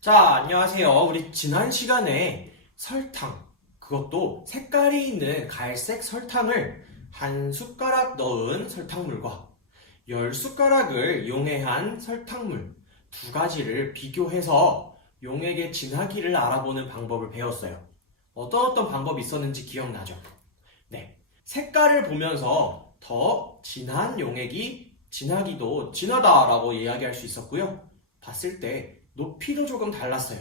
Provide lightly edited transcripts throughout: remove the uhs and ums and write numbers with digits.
자, 안녕하세요. 우리 지난 시간에 설탕, 그것도 색깔이 있는 갈색 설탕을 한 숟가락 넣은 설탕물과 10숟가락을 용해한 설탕물 두 가지를 비교해서 용액의 진하기를 알아보는 방법을 배웠어요. 어떤 방법이 있었는지 기억나죠? 네. 색깔을 보면서 더 진한 용액이 진하기도 진하다라고 이야기할 수 있었고요. 봤을 때 높이도 조금 달랐어요.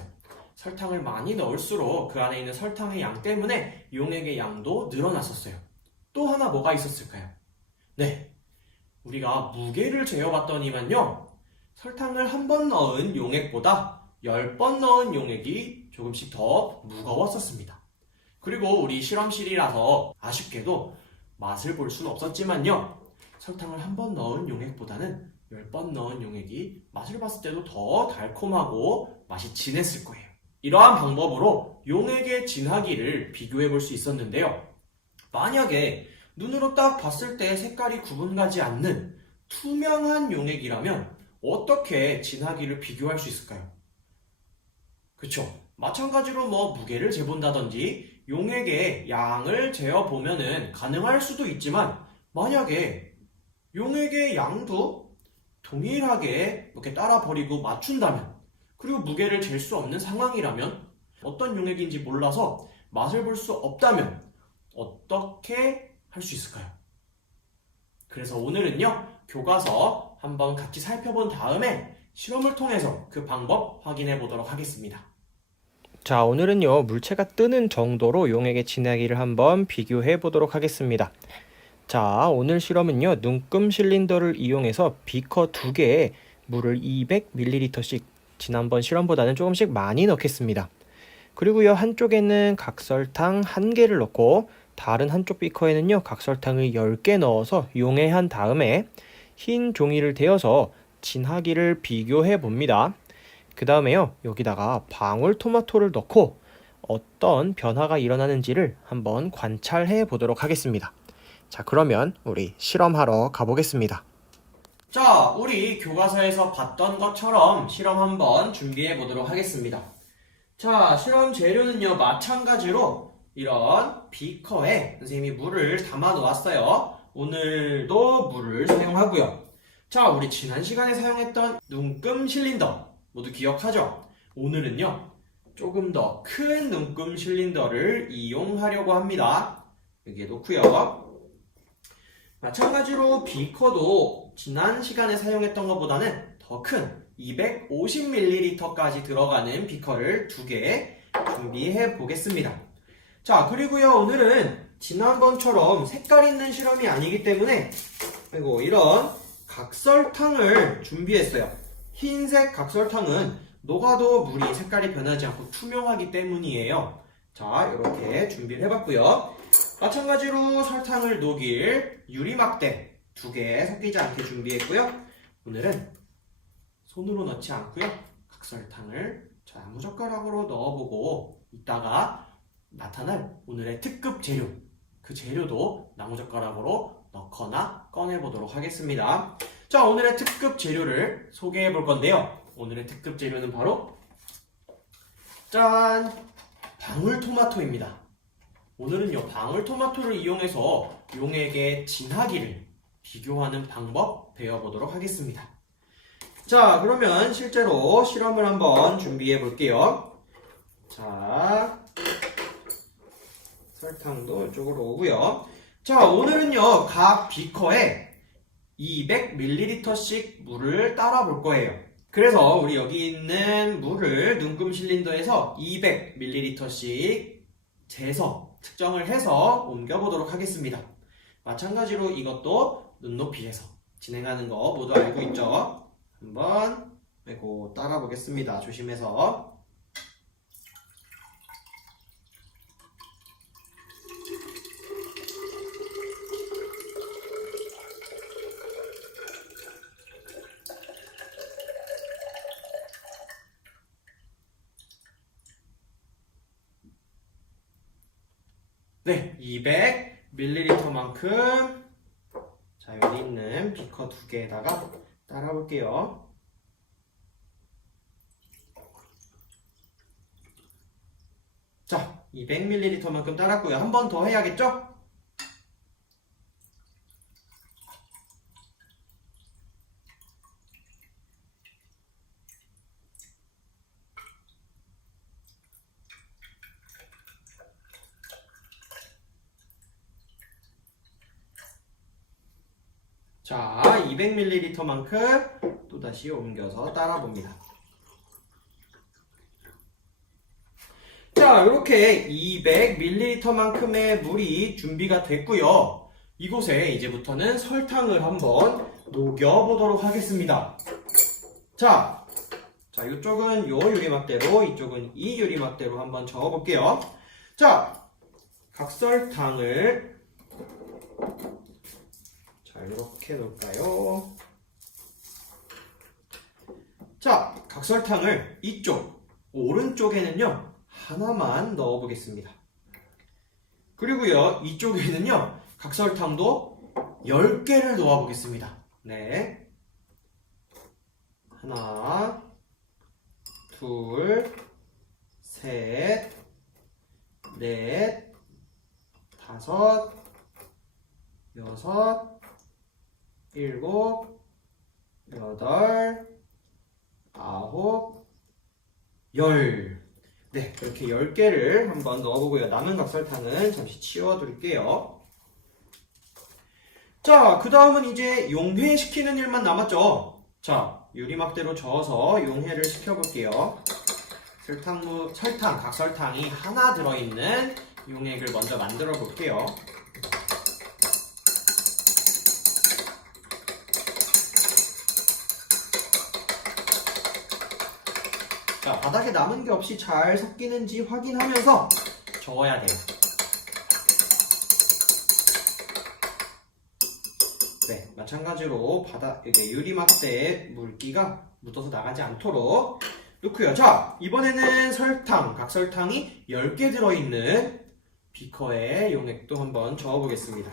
설탕을 많이 넣을수록 그 안에 있는 설탕의 양 때문에 용액의 양도 늘어났었어요. 또 하나 뭐가 있었을까요? 네, 우리가 무게를 재어봤더니만요. 설탕을 한 번 넣은 용액보다 10번 넣은 용액이 조금씩 더 무거웠었습니다. 그리고 우리 실험실이라서 아쉽게도 맛을 볼 수는 없었지만요. 설탕을 한 번 넣은 용액보다는 10번 넣은 용액이 맛을 봤을 때도 더 달콤하고 맛이 진했을 거예요. 이러한 방법으로 용액의 진하기를 비교해 볼 수 있었는데요. 만약에 눈으로 딱 봤을 때 색깔이 구분가지 않는 투명한 용액이라면 어떻게 진하기를 비교할 수 있을까요? 그쵸? 마찬가지로 무게를 재본다든지 용액의 양을 재어보면은 가능할 수도 있지만 만약에 용액의 양도 동일하게 이렇게 따라 버리고 맞춘다면 그리고 무게를 잴 수 없는 상황이라면 어떤 용액인지 몰라서 맛을 볼 수 없다면 어떻게 할 수 있을까요? 그래서 오늘은요 교과서 한번 같이 살펴본 다음에 실험을 통해서 그 방법 확인해 보도록 하겠습니다. 자, 오늘은요, 물체가 뜨는 정도로 용액의 진하기를 한번 비교해 보도록 하겠습니다. 자, 오늘 실험은요, 눈금 실린더를 이용해서 비커 2개에 물을 200ml씩 지난번 실험보다는 조금씩 많이 넣겠습니다. 그리고요, 한쪽에는 각설탕 1개를 넣고 다른 한쪽 비커에는요, 각설탕을 10개 넣어서 용해한 다음에 흰 종이를 대어서 진하기를 비교해 봅니다. 그 다음에요, 여기다가 방울토마토를 넣고 어떤 변화가 일어나는지를 한번 관찰해 보도록 하겠습니다. 자, 그러면 우리 실험하러 가보겠습니다. 자, 우리 교과서에서 봤던 것처럼 실험 한번 준비해 보도록 하겠습니다. 자, 실험 재료는요, 마찬가지로 이런 비커에 선생님이 물을 담아 놓았어요. 오늘도 물을 사용하고요. 자, 우리 지난 시간에 사용했던 눈금 실린더 모두 기억하죠? 오늘은요, 조금 더 큰 눈금 실린더를 이용하려고 합니다. 여기에 놓고요. 마찬가지로 비커도 지난 시간에 사용했던 것보다는 더 큰 250ml까지 들어가는 비커를 2개 준비해 보겠습니다. 자, 그리고요, 오늘은 지난번처럼 색깔 있는 실험이 아니기 때문에 이런 각설탕을 준비했어요. 흰색 각설탕은 녹아도 물이 색깔이 변하지 않고 투명하기 때문이에요. 자, 이렇게 준비를 해봤고요. 마찬가지로 설탕을 녹일 유리막대 2개 섞이지 않게 준비했고요. 오늘은 손으로 넣지 않고요. 각설탕을 나무젓가락으로 넣어보고 이따가 나타날 오늘의 특급 재료, 그 재료도 나무젓가락으로 넣거나 꺼내보도록 하겠습니다. 자, 오늘의 특급 재료를 소개해 볼 건데요. 오늘의 특급 재료는 바로 짠! 방울토마토입니다. 오늘은요, 방울토마토를 이용해서 용액의 진하기를 비교하는 방법 배워보도록 하겠습니다. 자, 그러면 실제로 실험을 한번 준비해 볼게요. 자, 설탕도 이쪽으로 오고요. 자, 오늘은요, 각 비커에 200ml씩 물을 따라 볼 거예요. 그래서 우리 여기 있는 물을 눈금 실린더에서 200ml씩 재서 측정을 해서 옮겨보도록 하겠습니다. 마찬가지로 이것도 눈높이에서 진행하는 거 모두 알고 있죠? 한번 따라 보겠습니다. 조심해서. 네, 200 밀리리터만큼 자, 여기 있는 비커 2개에다가 따라 볼게요. 자, 200ml만큼 따랐고요. 한 번 더 해야겠죠? 자, 200ml만큼 또다시 옮겨서 따라 봅니다. 자, 이렇게 200ml만큼의 물이 준비가 됐고요. 이곳에 이제부터는 설탕을 한번 녹여보도록 하겠습니다. 자, 이쪽은 요 유리막대로, 이쪽은 이 유리막대로 한번 저어볼게요. 자, 각설탕을 자, 이렇게 놓을까요? 자, 각설탕을 이쪽, 오른쪽에는요, 하나만 넣어보겠습니다. 그리고요, 이쪽에는요, 각설탕도 10개를 넣어보겠습니다. 네. 하나, 둘, 셋, 넷, 다섯, 여섯, 일곱, 여덟, 아홉, 열. 네, 이렇게 10개를 한번 넣어보고요. 남은 각설탕은 잠시 치워둘게요. 자, 그 다음은 이제 용해시키는 일만 남았죠. 자, 유리막대로 저어서 용해를 시켜볼게요. 설탕, 각설탕이 하나 들어있는 용액을 먼저 만들어 볼게요. 자, 바닥에 남은 게 없이 잘 섞이는지 확인하면서 저어야 돼요. 네, 마찬가지로 이게 유리막대에 물기가 묻어서 나가지 않도록 놓고요. 자, 이번에는 각설탕이 10개 들어있는 비커에 용액도 한번 저어보겠습니다.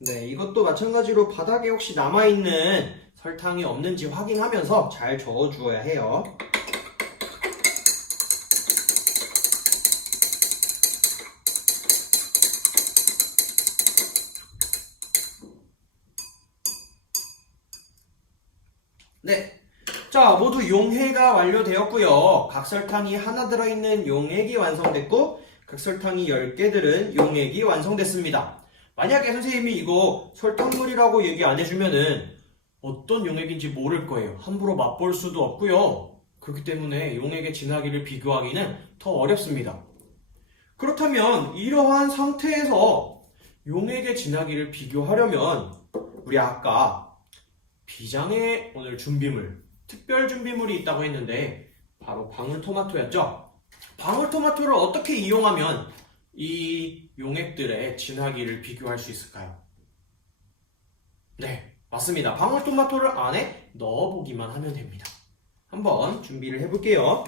네, 이것도 마찬가지로 바닥에 혹시 남아있는 설탕이 없는지 확인하면서 잘 저어주어야 해요. 네, 자, 모두 용해가 완료되었고요. 각설탕이 하나 들어있는 용액이 완성됐고 각설탕이 10개 들은 용액이 완성됐습니다. 만약에 선생님이 이거 설탕물이라고 얘기 안 해주면은 어떤 용액인지 모를 거예요. 함부로 맛볼 수도 없고요. 그렇기 때문에 용액의 진하기를 비교하기는 더 어렵습니다. 그렇다면 이러한 상태에서 용액의 진하기를 비교하려면 우리 아까 비장의 오늘 준비물, 특별 준비물이 있다고 했는데 바로 방울토마토였죠. 방울토마토를 어떻게 이용하면 이 용액들의 진하기를 비교할 수 있을까요? 네, 맞습니다. 방울토마토를 안에 넣어보기만 하면 됩니다. 한번 준비를 해볼게요.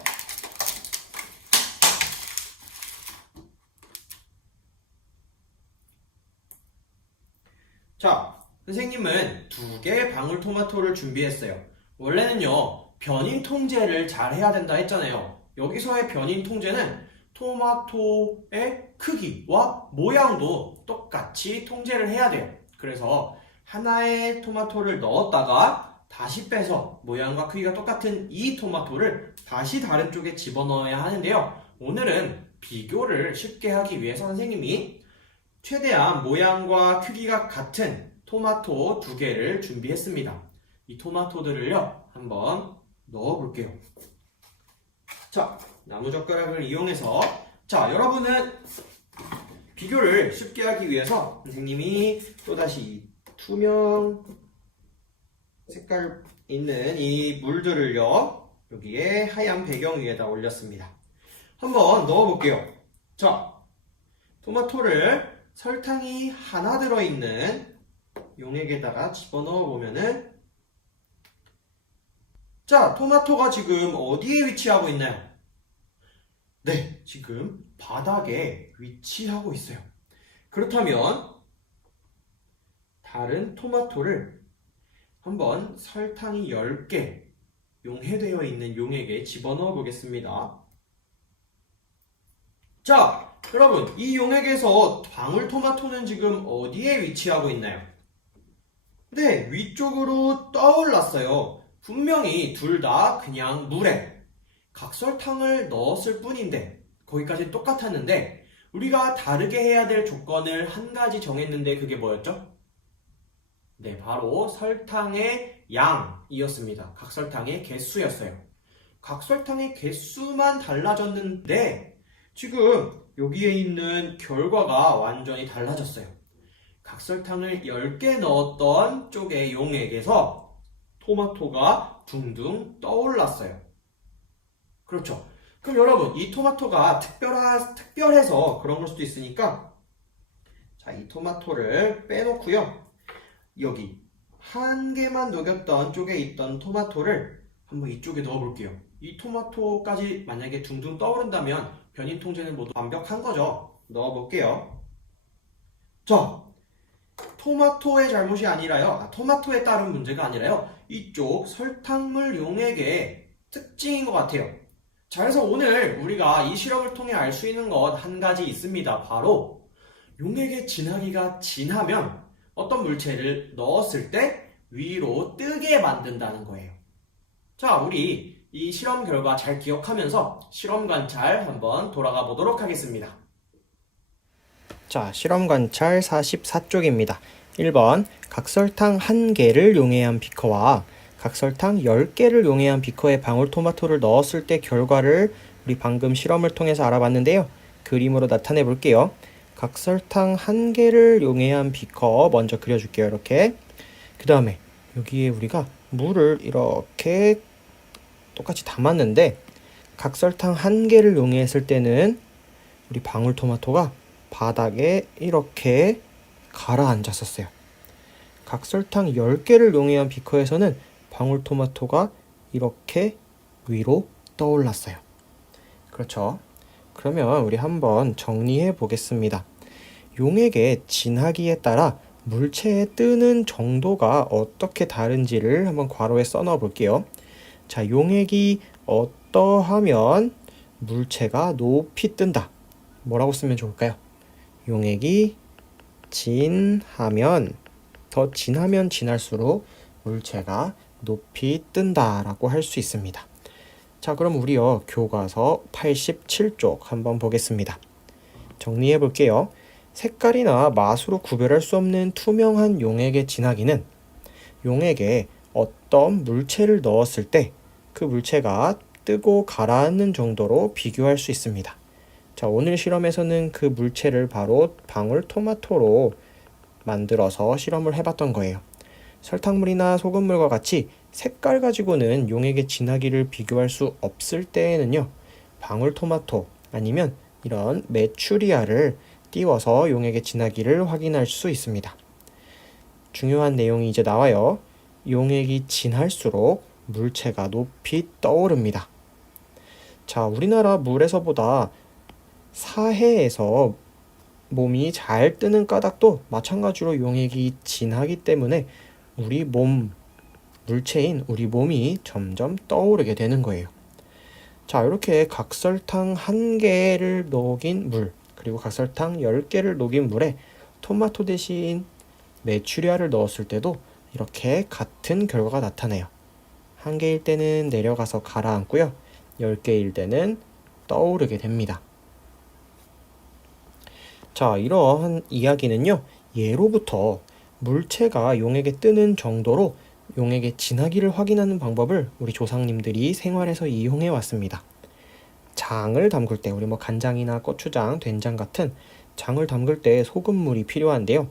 자, 선생님은 2개의 방울토마토를 준비했어요. 원래는요, 변인 통제를 잘 해야 된다 했잖아요. 여기서의 변인 통제는 토마토의 크기와 모양도 똑같이 통제를 해야 돼요. 그래서 하나의 토마토를 넣었다가 다시 빼서 모양과 크기가 똑같은 이 토마토를 다시 다른 쪽에 집어넣어야 하는데요. 오늘은 비교를 쉽게 하기 위해서 선생님이 최대한 모양과 크기가 같은 토마토 2개를 준비했습니다. 이 토마토들을요, 한번 넣어볼게요. 자, 나무젓가락을 이용해서, 자, 여러분은 비교를 쉽게 하기 위해서 선생님이 또다시 이 투명 색깔 있는 이 물들을요, 여기에 하얀 배경 위에다 올렸습니다. 한번 넣어볼게요. 자, 토마토를 설탕이 하나 들어있는 용액에다가 집어넣어 보면은, 자, 토마토가 지금 어디에 위치하고 있나요? 네, 지금 바닥에 위치하고 있어요. 그렇다면 다른 토마토를 한번 설탕이 10개 용해되어 있는 용액에 집어넣어 보겠습니다. 자, 여러분, 이 용액에서 방울토마토는 지금 어디에 위치하고 있나요? 네, 위쪽으로 떠올랐어요. 분명히 둘 다 그냥 물에 각설탕을 넣었을 뿐인데, 거기까지 똑같았는데, 우리가 다르게 해야 될 조건을 한 가지 정했는데, 그게 뭐였죠? 네, 바로 설탕의 양이었습니다. 각설탕의 개수였어요. 각설탕의 개수만 달라졌는데, 지금 여기에 있는 결과가 완전히 달라졌어요. 각설탕을 10개 넣었던 쪽의 용액에서 토마토가 둥둥 떠올랐어요. 그렇죠. 그럼 여러분, 이 토마토가 특별해서 그런 걸 수도 있으니까, 자, 이 토마토를 빼놓고요. 여기 한 개만 녹였던 쪽에 있던 토마토를 한번 이쪽에 넣어볼게요. 이 토마토까지 만약에 둥둥 떠오른다면 변인 통제는 모두 완벽한 거죠. 넣어볼게요. 자, 토마토의 잘못이 아니라요. 토마토에 따른 문제가 아니라요. 이쪽 설탕물 용액의 특징인 것 같아요. 자, 그래서 오늘 우리가 이 실험을 통해 알 수 있는 것 한 가지 있습니다. 바로 용액의 진하기가 진하면 어떤 물체를 넣었을 때 위로 뜨게 만든다는 거예요. 자, 우리 이 실험 결과 잘 기억하면서 실험 관찰 한번 돌아가 보도록 하겠습니다. 자, 실험 관찰 44쪽입니다. 1번, 각설탕 1개를 용해한 비커와 각설탕 10개를 용해한 비커에 방울토마토를 넣었을 때 결과를 우리 방금 실험을 통해서 알아봤는데요. 그림으로 나타내 볼게요. 각설탕 1개를 용해한 비커 먼저 그려줄게요. 이렇게. 그 다음에 여기에 우리가 물을 이렇게 똑같이 담았는데, 각설탕 1개를 용해했을 때는 우리 방울토마토가 바닥에 이렇게 가라앉았었어요. 각설탕 10개를 용해한 비커에서는 방울토마토가 이렇게 위로 떠올랐어요. 그렇죠? 그러면 우리 한번 정리해 보겠습니다. 용액의 진하기에 따라 물체에 뜨는 정도가 어떻게 다른지를 한번 괄호에 써넣어 볼게요. 자, 용액이 어떠하면 물체가 높이 뜬다. 뭐라고 쓰면 좋을까요? 용액이 진하면, 더 진하면 진할수록 물체가 높이 뜬다라고 할 수 있습니다. 자, 그럼 우리요 교과서 87쪽 한번 보겠습니다. 정리해 볼게요. 색깔이나 맛으로 구별할 수 없는 투명한 용액의 진하기는 용액에 어떤 물체를 넣었을 때 그 물체가 뜨고 가라앉는 정도로 비교할 수 있습니다. 자, 오늘 실험에서는 그 물체를 바로 방울토마토로 만들어서 실험을 해봤던 거예요. 설탕물이나 소금물과 같이 색깔 가지고는 용액의 진하기를 비교할 수 없을 때에는요, 방울토마토 아니면 이런 메추리알을 띄워서 용액의 진하기를 확인할 수 있습니다. 중요한 내용이 이제 나와요. 용액이 진할수록 물체가 높이 떠오릅니다. 자, 우리나라 물에서보다 사해에서 몸이 잘 뜨는 까닭도 마찬가지로 용액이 진하기 때문에 우리 몸, 물체인 우리 몸이 점점 떠오르게 되는 거예요. 자, 이렇게 각설탕 1개를 녹인 물, 그리고 각설탕 10개를 녹인 물에 토마토 대신 메추리알을 넣었을 때도 이렇게 같은 결과가 나타나요. 1개일 때는 내려가서 가라앉고요. 10개일 때는 떠오르게 됩니다. 자, 이러한 이야기는요, 예로부터 물체가 용액에 뜨는 정도로 용액의 진하기를 확인하는 방법을 우리 조상님들이 생활에서 이용해 왔습니다. 장을 담글 때, 우리 간장이나 고추장, 된장 같은 장을 담글 때 소금물이 필요한데요.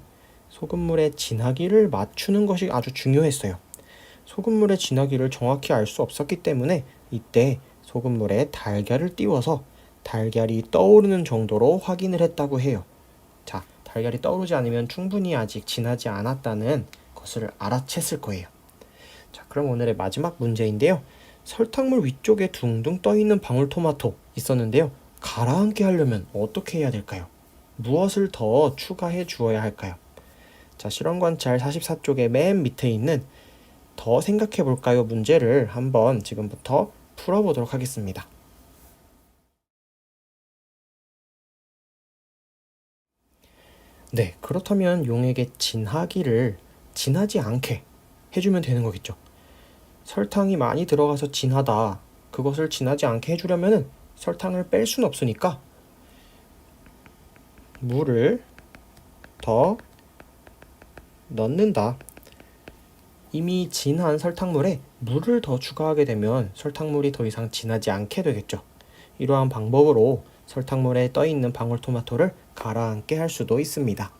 소금물의 진하기를 맞추는 것이 아주 중요했어요. 소금물의 진하기를 정확히 알 수 없었기 때문에 이때 소금물에 달걀을 띄워서 달걀이 떠오르는 정도로 확인을 했다고 해요. 자, 달걀이 떠오르지 않으면 충분히 아직 진하지 않았다는 것을 알아챘을 거예요. 자, 그럼 오늘의 마지막 문제인데요. 설탕물 위쪽에 둥둥 떠있는 방울토마토 있었는데요. 가라앉게 하려면 어떻게 해야 될까요? 무엇을 더 추가해 주어야 할까요? 자, 실험 관찰 44쪽의 맨 밑에 있는 더 생각해 볼까요? 문제를 한번 지금부터 풀어보도록 하겠습니다. 네, 그렇다면 용액의 진하기를 진하지 않게 해주면 되는 거겠죠. 설탕이 많이 들어가서 진하다. 그것을 진하지 않게 해주려면 설탕을 뺄 수는 없으니까 물을 더 넣는다. 이미 진한 설탕물에 물을 더 추가하게 되면 설탕물이 더 이상 진하지 않게 되겠죠. 이러한 방법으로 설탕물에 떠있는 방울토마토를 가라앉게 할 수도 있습니다.